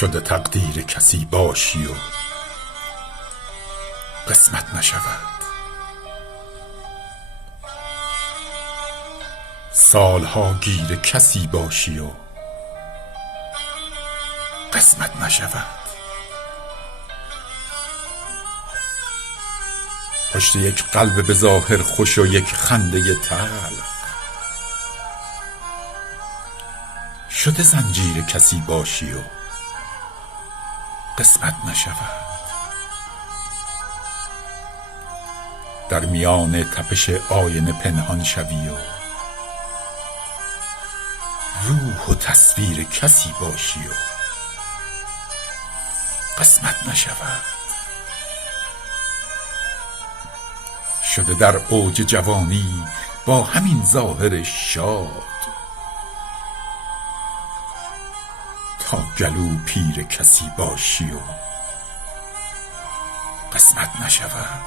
شده تقدیر کسی باشی و قسمت نشود. سالها گیر کسی باشی و قسمت نشود. پشت یک قلب به ظاهر خوش و یک خنده تلخ شده زنجیر کسی باشی و قسمت نشود. در میان تپش آینه پنهان شوی و روح و تصویر کسی باشی و قسمت نشود. شده در اوج جوانی با همین ظاهر شاد تا گلو پیر کسی باشی و قسمت نشود.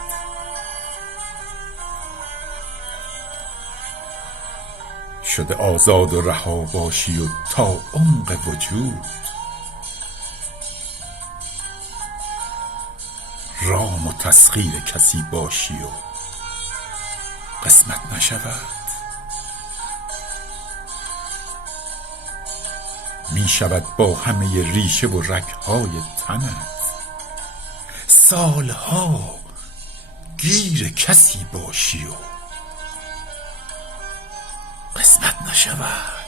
شده آزاد و رها باشی و تا عمق وجود رام و تسخیر کسی باشی و قسمت نشود. می شود با همه ریشه و رگهای تنت سالها گیر کسی باشی و قسمت نشود.